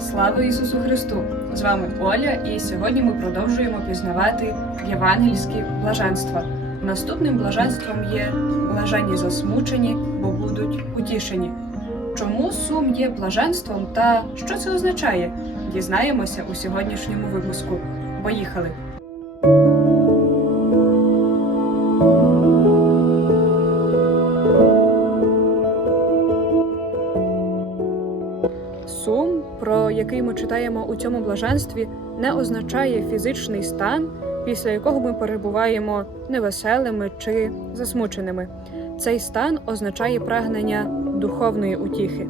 Слава Ісусу Христу! З вами Оля, і сьогодні ми продовжуємо пізнавати євангельські блаженства. Наступним блаженством є блаженні засмучені, бо будуть утішені. Чому сум є блаженством та що це означає? Дізнаємося у сьогоднішньому випуску. Поїхали! Про який ми читаємо у цьому блаженстві, не означає фізичний стан, після якого ми перебуваємо невеселими чи засмученими. Цей стан означає прагнення духовної утіхи.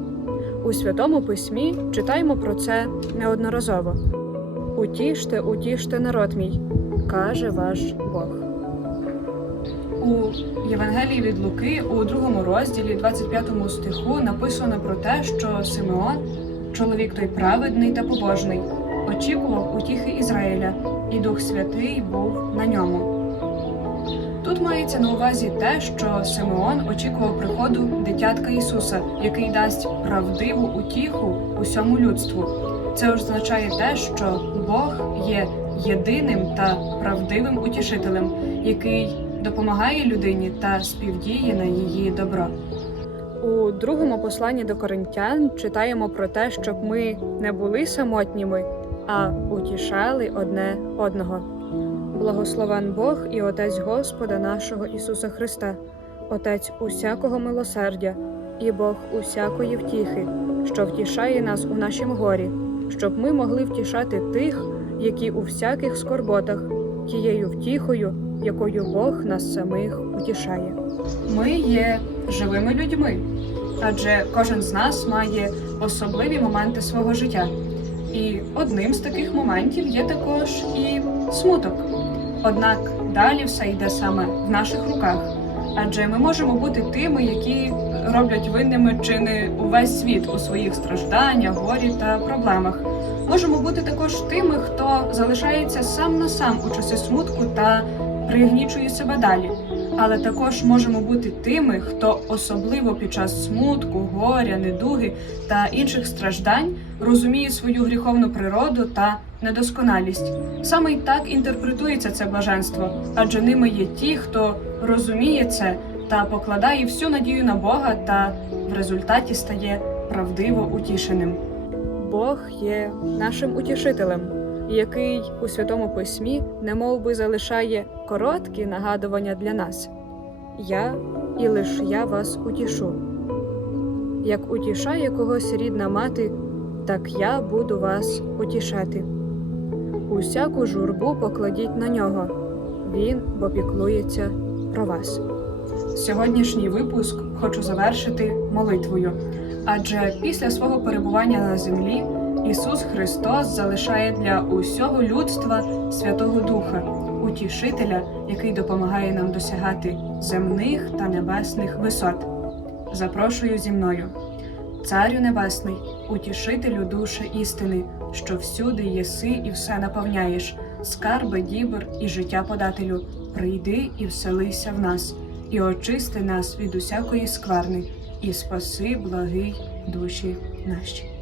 У Святому Письмі читаємо про це неодноразово. Утіште, утіште народ мій, каже ваш Бог. У Євангелії від Луки у другому розділі, 25 стиху, написано про те, що Симеон, чоловік той праведний та побожний, очікував утіхи Ізраїля, і Дух Святий був на ньому. Тут мається на увазі те, що Симеон очікував приходу дитятка Ісуса, який дасть правдиву утіху усьому людству. Це означає те, що Бог є єдиним та правдивим утішителем, який допомагає людині та співдіє на її добро. У другому посланні до коринтян читаємо про те, щоб ми не були самотніми, а утішали одне одного. Благословен Бог і Отець Господа нашого Ісуса Христа, Отець усякого милосердя і Бог усякої втіхи, що втішає нас у нашім горі, щоб ми могли втішати тих, які у всяких скорботах, тією втіхою, якою Бог нас самих утішає. Ми є живими людьми, адже кожен з нас має особливі моменти свого життя. І одним з таких моментів є також і смуток. Однак далі все йде саме в наших руках, адже ми можемо бути тими, які роблять винними чи не увесь світ у своїх стражданнях, горі та проблемах. Можемо бути також тими, хто залишається сам на сам у часи смутку та пригнічує себе далі. Але також можемо бути тими, хто особливо під час смутку, горя, недуги та інших страждань розуміє свою гріховну природу та недосконалість. Саме й так інтерпретується це блаженство, адже ними є ті, хто розуміє це та покладає всю надію на Бога, та в результаті стає правдиво утішеним. Бог є нашим утішителем, який у святому письмі немов би залишає короткі нагадування для нас. Я і лиш я вас утішу. Як утішає когось рідна мати, так я буду вас утішати. Усяку журбу покладіть на нього, він бо піклується про вас. Сьогоднішній випуск хочу завершити молитвою, адже після свого перебування на землі Ісус Христос залишає для усього людства Святого Духа, утішителя, який допомагає нам досягати земних та небесних висот. Запрошую зі мною. Царю Небесний, утішителю душі істини, що всюди єси і все наповняєш, скарби, дібр і життя подателю, прийди і вселися в нас, і очисти нас від усякої скверни, і спаси благий душі наші.